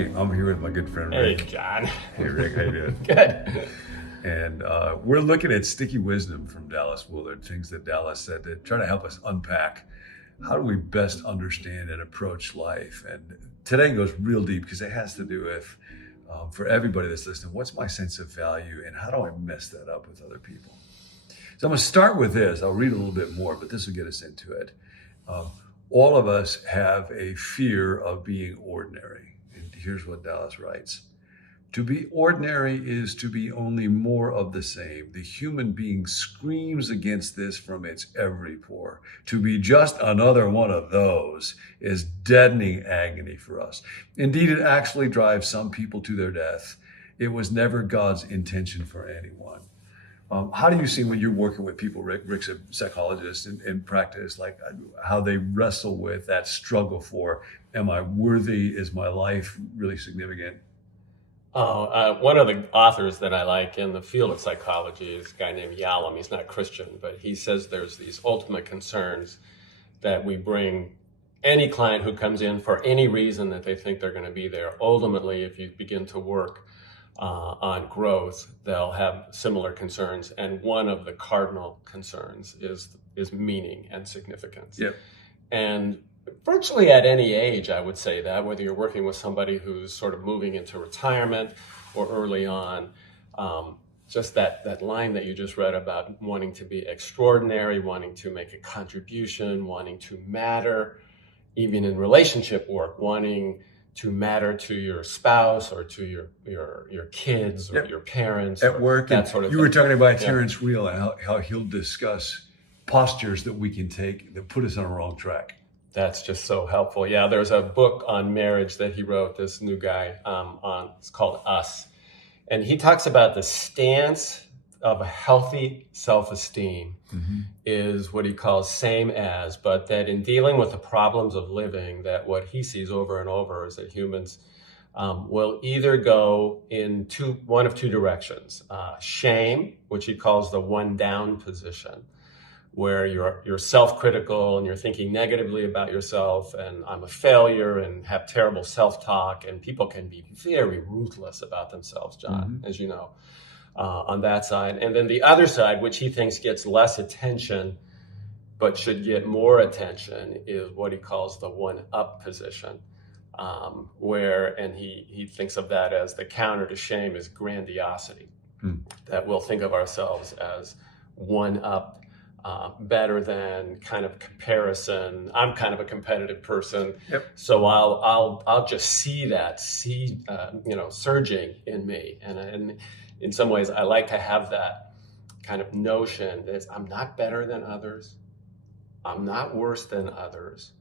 Hey, I'm here with my good friend Hey, Rick. John. Hey, Rick, how you doing? Good. And we're looking at sticky wisdom from Dallas Willard, things that Dallas said that try to help us unpack how do we best understand and approach life. And today goes real deep because it has to do with, for everybody that's listening, what's my sense of value and how do I mess that up with other people? So I'm going to start with this. I'll read a little bit more, but this will get us into it. Um, all of us have a fear of being ordinary. And here's what Dallas writes. To be ordinary is to be only more of the same. The human being screams against this from its every pore. To be just another one of those is deadening agony for us. Indeed, it actually drives some people to their death. It was never God's intention for anyone. How do you see when you're working with people, Rick's a psychologist in practice, like how they wrestle with that struggle for, am I worthy? Is my life really significant? One of the authors that I like in the field of psychology is a guy named Yalom. He's not Christian, but he says there's these ultimate concerns that we bring any client who comes in for any reason that they think they're going to be there. Ultimately, if you begin to work on growth, they'll have similar concerns. And one of the cardinal concerns is meaning and significance. Yep. And virtually at any age, I would say that, whether you're working with somebody who's sort of moving into retirement or early on, just that line that you just read about wanting to be extraordinary, wanting to make a contribution, wanting to matter, even in relationship work, wanting to matter to your spouse or to your kids or Yep. your parents. At work, that sort of you thing. were talking about Yeah. Terrence Real and how he'll discuss postures that we can take that put us on a wrong track. That's just so helpful. Yeah, there's a book on marriage that he wrote, this new guy, it's called Us. And he talks about the stance of a healthy self-esteem is what he calls same as, but that in dealing with the problems of living, that what he sees over and over is that humans will either go in one of two directions. Shame, which he calls the one down position, where you're self-critical and you're thinking negatively about yourself and I'm a failure and have terrible self-talk, and people can be very ruthless about themselves, John, as you know, on that side. And then the other side, which he thinks gets less attention but should get more attention, is what he calls the one-up position, and he thinks of that as the counter to shame is grandiosity, that we'll think of ourselves as one-up, better than kind of comparison. I'm kind of a competitive person, so I'll just see that surging in me, and in some ways I like to have that kind of notion that I'm not better than others, I'm not worse than others,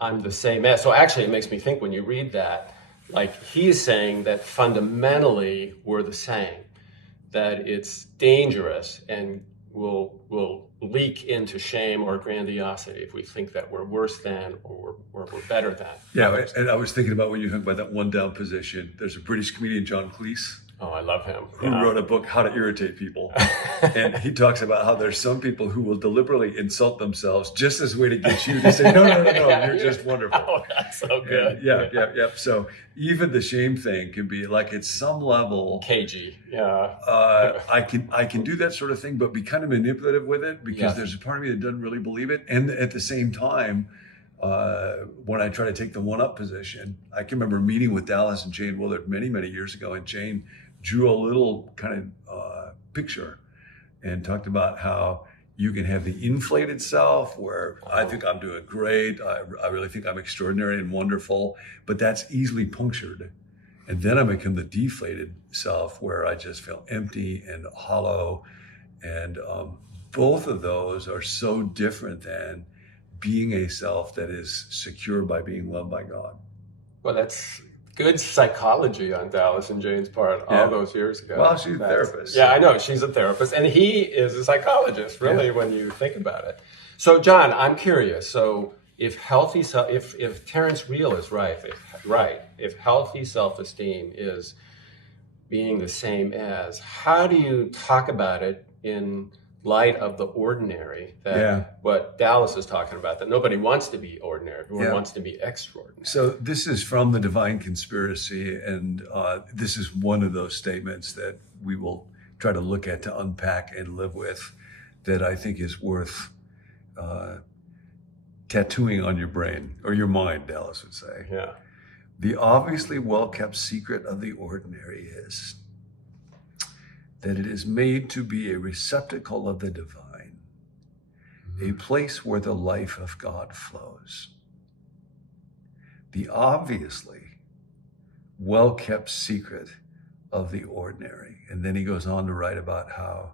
I'm the same as. So actually, it makes me think when you read that, like he's saying that fundamentally we're the same, that it's dangerous and will leak into shame or grandiosity if we think that we're worse than or we're better than. Yeah, and I was thinking about when you talk about that one down position, there's a British comedian, John Cleese, Oh, I love him. who wrote a book, How to Irritate People. And he talks about how there's some people who will deliberately insult themselves just as a way to get you to say, no, you're just wonderful. Oh, that's so good. And yeah. So even the shame thing can be like, at some level, Cagey. Yeah. I can do that sort of thing, but be kind of manipulative with it because Yes. there's a part of me that doesn't really believe it. And at the same time, when I try to take the one-up position, I can remember meeting with Dallas and Jane Willard many, many years ago, and Jane drew a little kind of picture and talked about how you can have the inflated self where I think I'm doing great, I really think I'm extraordinary and wonderful, but that's easily punctured. And then I become the deflated self where I just feel empty and hollow. And both of those are so different than being a self that is secure by being loved by God. Well, that's good psychology on Dallas and Jane's part all those years ago. Well, she's a therapist. Yeah, I know. She's a therapist. And he is a psychologist, really, when you think about it. So, John, I'm curious. So if Terrence Real is right, if healthy self-esteem is being the same as, how do you talk about it in light of the ordinary, that what Dallas is talking about, that nobody wants to be ordinary, everyone wants to be extraordinary. So this is from the Divine Conspiracy, and this is one of those statements that we will try to look at, to unpack and live with, that I think is worth tattooing on your brain, or your mind, Dallas would say. Yeah. The obviously well-kept secret of the ordinary is that it is made to be a receptacle of the divine, a place where the life of God flows. The obviously well-kept secret of the ordinary. And then he goes on to write about how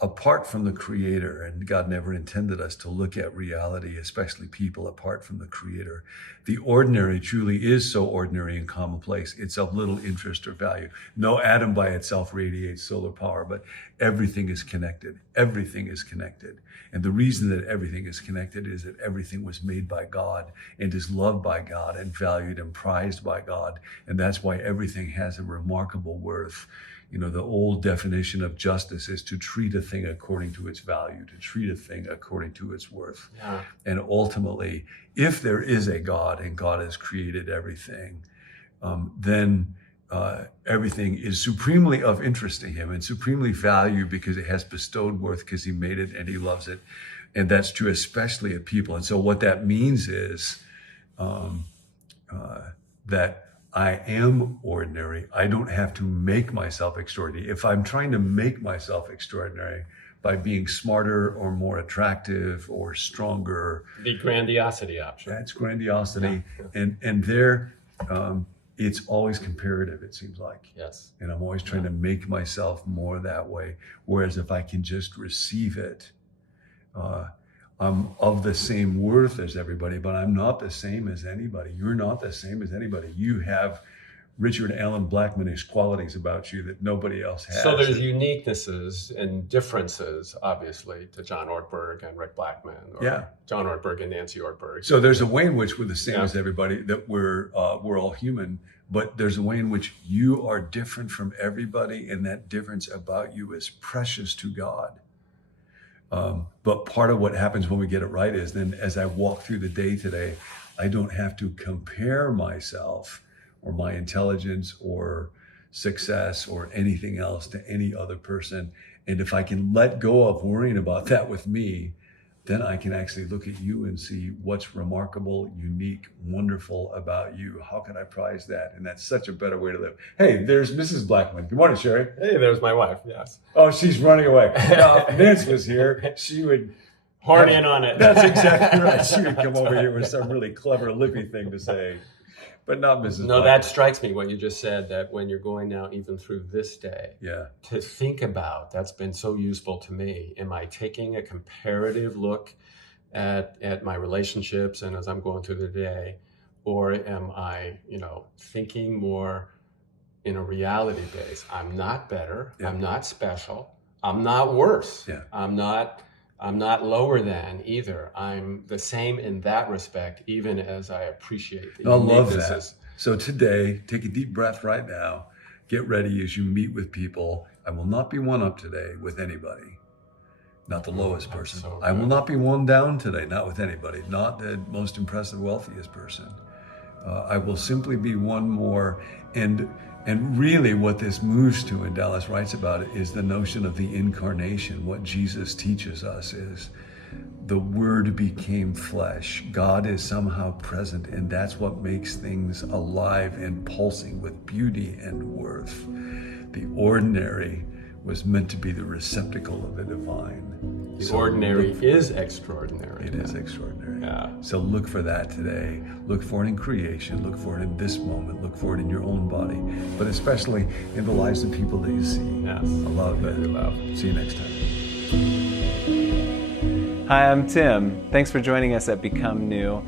apart from the Creator, and God never intended us to look at reality, especially people, apart from the Creator, the ordinary truly is so ordinary and commonplace, it's of little interest or value. No atom by itself radiates solar power, but everything is connected. Everything is connected. And the reason that everything is connected is that everything was made by God and is loved by God and valued and prized by God. And that's why everything has a remarkable worth. You know, the old definition of justice is to treat a thing according to its value, to treat a thing according to its worth. Yeah. And ultimately, if there is a God and God has created everything, then everything is supremely of interest to him and supremely valued because it has bestowed worth, because he made it and he loves it. And that's true especially of people. And so what that means is that I am ordinary. I don't have to make myself extraordinary. If I'm trying to make myself extraordinary by being smarter or more attractive or stronger, The grandiosity option. that's grandiosity. And there, it's always comparative, it seems like. Yes. And I'm always trying to make myself more that way. Whereas if I can just receive it, I'm of the same worth as everybody, but I'm not the same as anybody. You're not the same as anybody. You have Richard Allen Blackmonish qualities about you that nobody else has. So there's uniquenesses and differences, obviously, to John Ortberg and Rick Blackmon, or John Ortberg and Nancy Ortberg. So there's a way in which we're the same as everybody, that we're all human, but there's a way in which you are different from everybody, and that difference about you is precious to God. But part of what happens when we get it right is then, as I walk through the day today, I don't have to compare myself or my intelligence or success or anything else to any other person. And if I can let go of worrying about that with me, then I can actually look at you and see what's remarkable, unique, wonderful about you. How can I prize that? And that's such a better way to live. Hey, there's Mrs. Blackmon. Good morning, Sherry. Hey, there's my wife. Yes. Oh, she's running away. Now, if Nancy was here, she would horn in on it. That's exactly right. She would come over here with some really clever lippy thing to say, but not Mrs. No, Blackmon. that strikes me, what you just said, that when you're going now even through this day, to think about, that's been so useful to me. Am I taking a comparative look at my relationships and as I'm going through the day, or am I, thinking more in a reality base? I'm not better. I'm not special. I'm not worse. I'm not lower than either. I'm the same in that respect, even as I appreciate the I love uniquenesses. that. So today, take a deep breath right now. Get ready as you meet with people. I will not be one up today with anybody, not the lowest person. So I will not be one down today, not with anybody, not the most impressive, wealthiest person. I will simply be one more. And really what this moves to, and Dallas writes about it, is the notion of the incarnation. What Jesus teaches us is the Word became flesh. God is somehow present, and that's what makes things alive and pulsing with beauty and worth. The ordinary was meant to be the receptacle of the divine. The ordinary is extraordinary. It is extraordinary. Yeah. So look for that today. Look for it in creation. Look for it in this moment. Look for it in your own body, but especially in the lives of people that you see. Yes. I love it. Love. See you next time. Hi, I'm Tim. Thanks for joining us at Become New.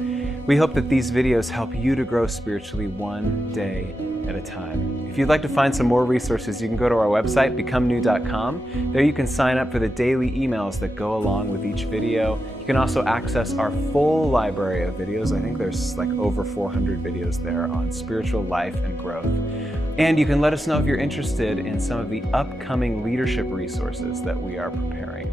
We hope that these videos help you to grow spiritually one day at a time. If you'd like to find some more resources, you can go to our website, becomenew.com. There you can sign up for the daily emails that go along with each video. You can also access our full library of videos. I think there's like over 400 videos there on spiritual life and growth. And you can let us know if you're interested in some of the upcoming leadership resources that we are preparing.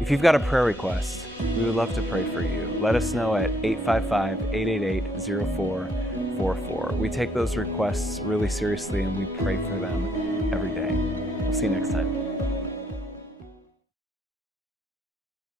If you've got a prayer request, we would love to pray for you. Let us know at 855-888-0444. We take those requests really seriously and we pray for them every day. We'll see you next time.